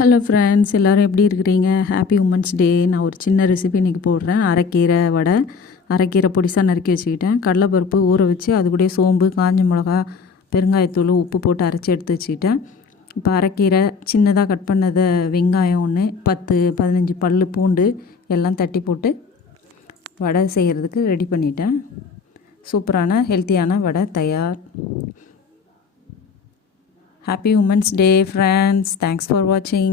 Hello friends, எல்லோரும் எப்படி இருக்கிறீங்க? Happy women's day. நான் ஒரு சின்ன ரெசிபி இன்றைக்கி போடுறேன். அரைக்கீரை வடை. அரைக்கீரை பொடிசாக நறுக்கி வச்சுக்கிட்டேன். கடலைப்பருப்பு ஊற வச்சு அது கூட சோம்பு, காஞ்ச மிளகா, பெருங்காயத்தூள், உப்பு போட்டு அரைச்சி எடுத்து வச்சுக்கிட்டேன். இப்போ அரைக்கீரை, சின்னதாக கட் பண்ணதை வெங்காயம் ஒன்று, 10-15 பல் பூண்டு எல்லாம் தட்டி போட்டு வடை செய்கிறதுக்கு ரெடி பண்ணிட்டேன். சூப்பரான ஹெல்த்தியான வடை தயார். Happy Women's Day, friends. Thanks for watching.